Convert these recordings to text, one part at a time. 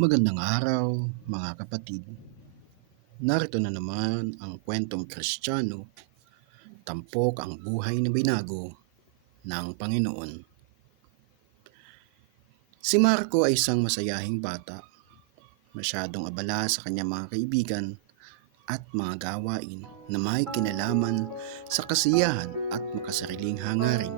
Magandang araw mga kapatid. Narito na naman ang kwentong Kristiyano, tampok ang buhay na binago ng Panginoon. Si Marco ay isang masayahing bata, masyadong abala sa kanyang mga kaibigan at mga gawain na may kinalaman sa kasiyahan at makasariling hangarin.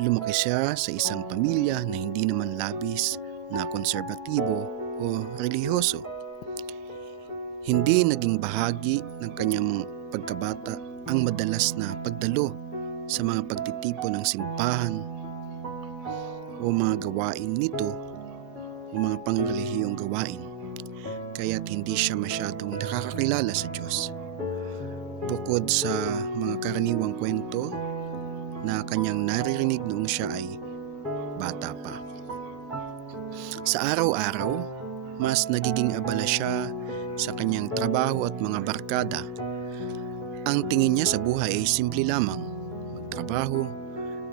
Lumaki siya sa isang pamilya na hindi naman labis na konserbatibo o relihiyoso. Hindi naging bahagi ng kanyang pagkabata ang madalas na pagdalo sa mga pagtitipon ng simbahan o mga gawain nito o mga pangrelihiyong gawain, kaya't hindi siya masyadong nakakakilala sa Diyos. Bukod sa mga karaniwang kwento na kanyang naririnig noong siya ay bata pa. Sa araw-araw, mas nagiging abala siya sa kanyang trabaho at mga barkada. Ang tingin niya sa buhay ay simple lamang: magtrabaho,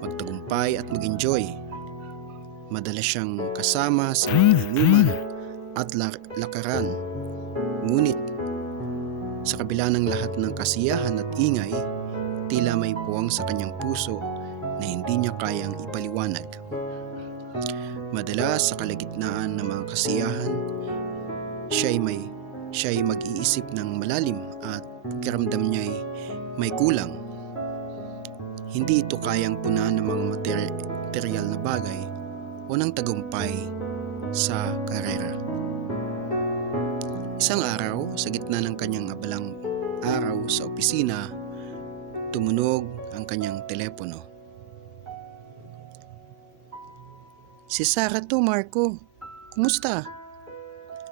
magtagumpay at mag-enjoy. Madalas siyang kasama sa mga inuman at lakaran. Ngunit sa kabila ng lahat ng kasiyahan at ingay, tila may puwang sa kanyang puso na hindi niya kayang ipaliwanag. Madalas sa kalagitnaan ng mga kasiyahan, siya ay mag-iisip ng malalim at pakiramdam niya ay may kulang. Hindi ito kayang punan ng mga material na bagay o ng tagumpay sa karera. Isang araw, sa gitna ng kanyang abalang araw sa opisina, tumunog ang kanyang telepono. "Si Sarah to, Marco. Kumusta?"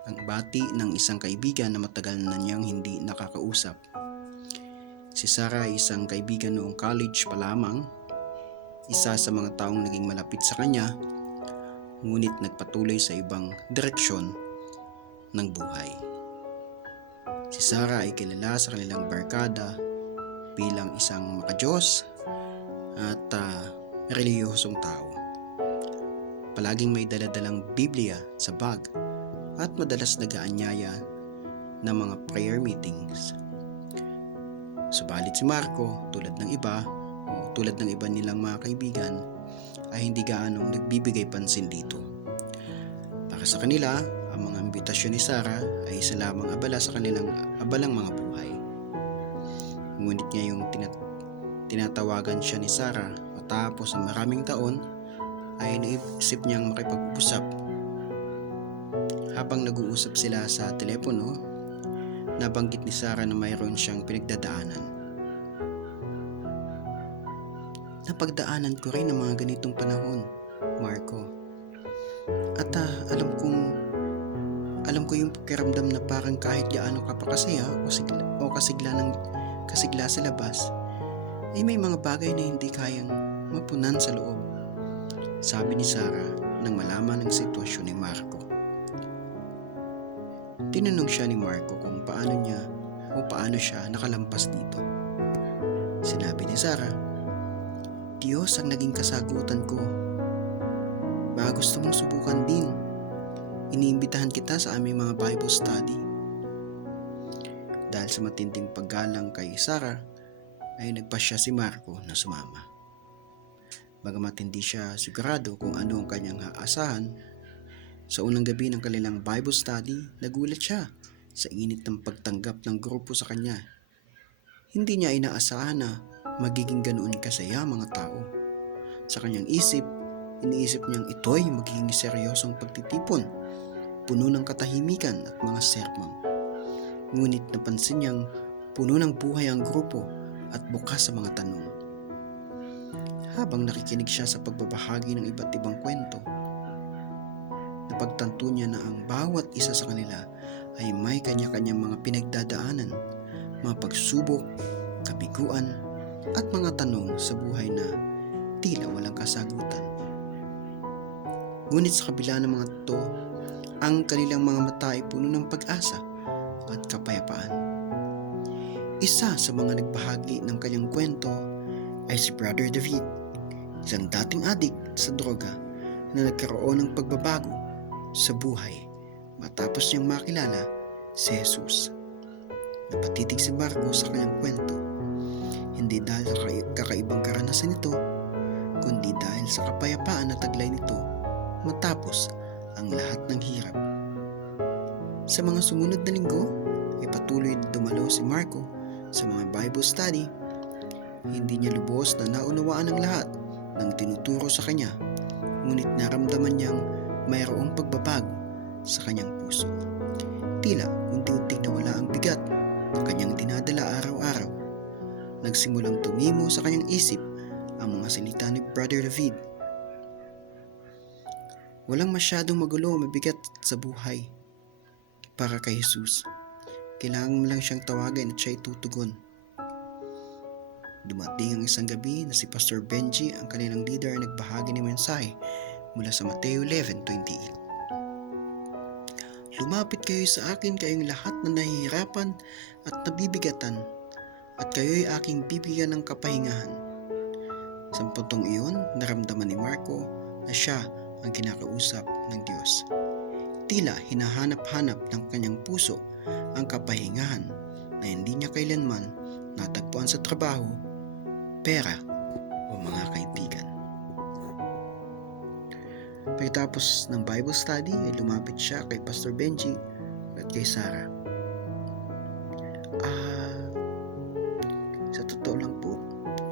Ang bati ng isang kaibigan na matagal na niyang hindi nakakausap. Si Sarah ay isang kaibigan noong college pa lamang, isa sa mga taong naging malapit sa kanya, ngunit nagpatuloy sa ibang direksyon ng buhay. Si Sarah ay kilala sa kanilang barkada bilang isang makadiyos at relihiyosong tao. Palaging may daladalang Biblia sa bag at madalas nag-aanyaya ng mga prayer meetings. Subalit si Marco, tulad ng iba nilang mga kaibigan, ay hindi gaanong nagbibigay pansin dito. Para sa kanila, ang mga imbitasyon ni Sarah ay isa lamang abala sa kanilang abalang mga buhay. Ngunit ngayong tinatawagan siya ni Sarah matapos ang maraming taon, ay naisip niyang makipag-usap. Habang nag-uusap sila sa telepono, nabanggit ni Sarah na mayroon siyang pinagdadaanan. "Napagdaanan ko rin ang mga ganitong panahon, Marco. At alam ko yung pakiramdam na parang kahit gaano ka pa kasaya o kasigla sa labas, ay may mga bagay na hindi kayang mapunan sa loob," sabi ni Sarah nang malaman ang sitwasyon ni Marco. Tinanong siya ni Marco kung paano siya nakalampas dito. Sinabi ni Sarah, "Diyos ang naging kasagutan ko. Baka gusto mong subukan din. Iniimbitahan kita sa aming mga Bible study." Dahil sa matinding paggalang kay Sarah, ay nagpasya si Marco na sumama. Bagamat hindi siya sigurado kung ano ang kanyang aasahan, sa unang gabi ng kanilang Bible study, nagulat siya sa init ng pagtanggap ng grupo sa kanya. Hindi niya inaasahan na magiging ganoon kasaya mga tao. Sa kanyang iniisip niyang ito'y magiging seryosong pagtitipon, puno ng katahimikan at mga sermon. Ngunit napansin niyang puno ng buhay ang grupo at bukas sa mga tanong. Habang nakikinig siya sa pagbabahagi ng iba't ibang kwento, napagtanto niya na ang bawat isa sa kanila ay may kanya-kanyang mga pinagdadaanan, mga pagsubok, kabiguan, at mga tanong sa buhay na tila walang kasagutan. Ngunit sa kabila ng mga ito, ang kanilang mga mata ay puno ng pag-asa at kapayapaan. Isa sa mga nagbahagi ng kanyang kwento ay si Brother David, isang dating adik sa droga na nagkaroon ng pagbabago sa buhay matapos niyang makilala si Jesus. Napatitig si Marco sa kanyang kwento, hindi dahil sa kakaibang karanasan nito, kundi dahil sa kapayapaan na taglay nito matapos ang lahat ng hirap. Sa mga sumunod na linggo ay patuloy dumalo si Marco sa mga Bible study. Hindi niya lubos na naunawaan ang lahat ng tinuturo sa kanya, ngunit naramdaman niyang mayroong pagbabago sa kanyang puso. Tila unti-unting nawala ang bigat na kanyang dinadala araw-araw. Nagsimulang tumimo sa kanyang isip ang mga salita ni Brother David. Walang masyadong magulo o mabigat sa buhay para kay Jesus. Kailangan mo lang siyang tawagan at siya'y tutugon. Dumating ang isang gabi na si Pastor Benji, ang kanilang leader, ay nagbahagi ng mensahe mula sa Mateo 11:28. Lumapit kayo sa akin, kayong lahat na nahihirapan at nabibigatan, at kayo'y aking bibigyan ng kapahingahan. Sa puntong iyon, naramdaman ni Marco na siya ang kinakausap ng Diyos. Tila hinahanap-hanap ng kanyang puso ang kapahingahan na hindi niya kailanman natagpuan sa trabaho, pera o mga kaibigan. Pagkatapos ng Bible study ay lumapit siya kay Pastor Benji at kay Sarah. Sa totoo lang po,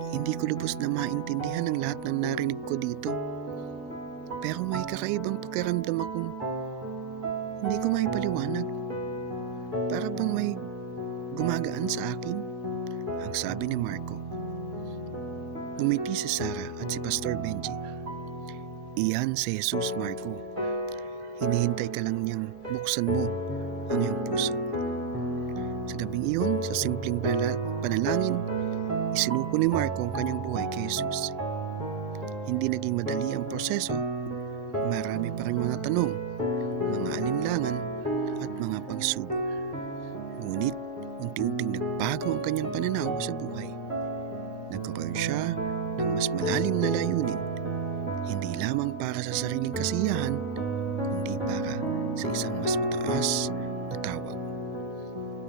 hindi ko lubos na maintindihan ang lahat ng narinig ko dito. Pero may kakaibang pakiramdam akong hindi ko maipaliwanag. Para bang may gumagaan sa akin, ang sabi ni Marco. Ngumiti si Sarah at si Pastor Benji. Iyan si Jesus, Marco. Hinihintay ka lang niyang buksan mo ang iyong puso. Sa gabing iyon, sa simpleng panalangin, isinuko ni Marco ang kanyang buhay kay Jesus. Hindi naging madali ang proseso. Marami pa rin mga tanong, mga alinlangan at mga pagsubok. Ngunit unti-unting nagbago ang kanyang pananaw sa buhay. Nagkaroon siya ng mas malalim na layunin, hindi lamang para sa sariling kasiyahan, kundi para sa isang mas mataas na tawag.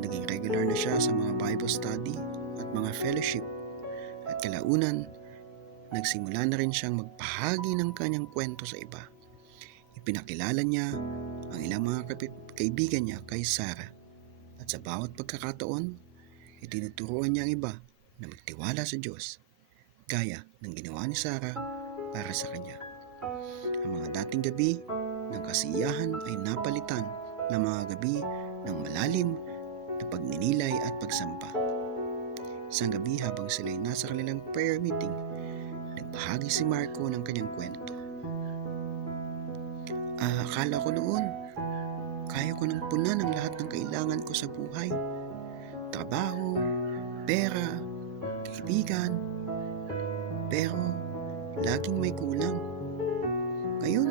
Naging regular na siya sa mga Bible study at mga fellowship, at kalaunan, nagsimula na rin siyang magpahagi ng kanyang kwento sa iba. Ipinakilala niya ang ilang mga kaibigan niya kay Sarah, at sa bawat pagkakataon, itinuturuan niya ang iba na magtiwala sa Diyos, gaya ng ginawa ni Sarah para sa kanya. Ang mga dating gabi ng kasiyahan ay napalitan ng mga gabi ng malalim na pagninilay at pagsampa. Isang gabi habang sila'y nasa kanilang prayer meeting, nagbahagi si Marco ng kanyang kwento. Akala ko noon, kaya ko nang punan ang lahat ng kailangan ko sa buhay. Trabaho, pera, kaibigan. Pero laging may kulang. Ngayon,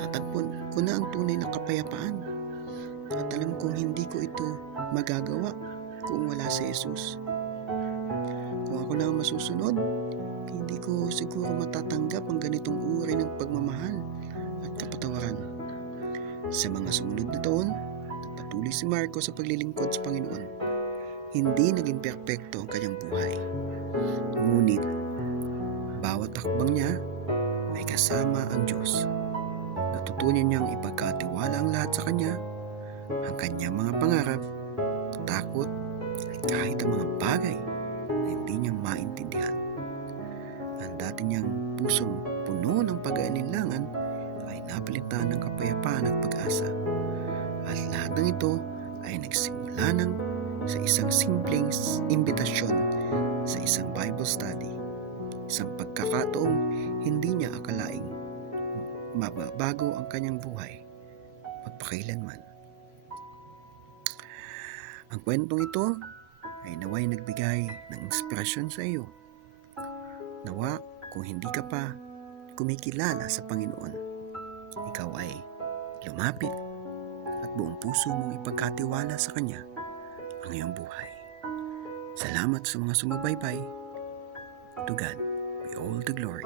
natagpo ko na ang tunay na kapayapaan. At alam kong hindi ko ito magagawa kung wala si Jesus. Kung ako na ang masusunod, hindi ko siguro matatanggap ang ganitong uri ng pagmamahal at kapatawaran. Sa mga sumunod na taon, patuloy si Marco sa paglilingkod sa Panginoon. Hindi naging perpekto ang kanyang buhay. Ngunit, bawat takbang niya ay kasama ang Diyos. Natutunan niyang ipagkatiwala ang lahat sa Kanya, ang kanyang mga pangarap, takot, at kahit ang mga bagay na hindi niya maintindihan. Ang dati niyang pusong puno ng pag-aalinlangan ay napalitan ng kapayapaan at pag-asa. At lahat ng ito ay nagsimula ng sa isang simpleng imbitasyon sa isang Bible study. Isang pagkakataong hindi niya akalaing mababago ang kanyang buhay magpakailanman. Ang kwentong ito ay naway nagbigay ng inspirasyon sa iyo. Nawa kung hindi ka pa kumikilala sa Panginoon, ikaw ay lumapit at buong puso mong ipagkatiwala sa Kanya ang iyong buhay. Salamat sa mga sumubaybay. To God be all the glory.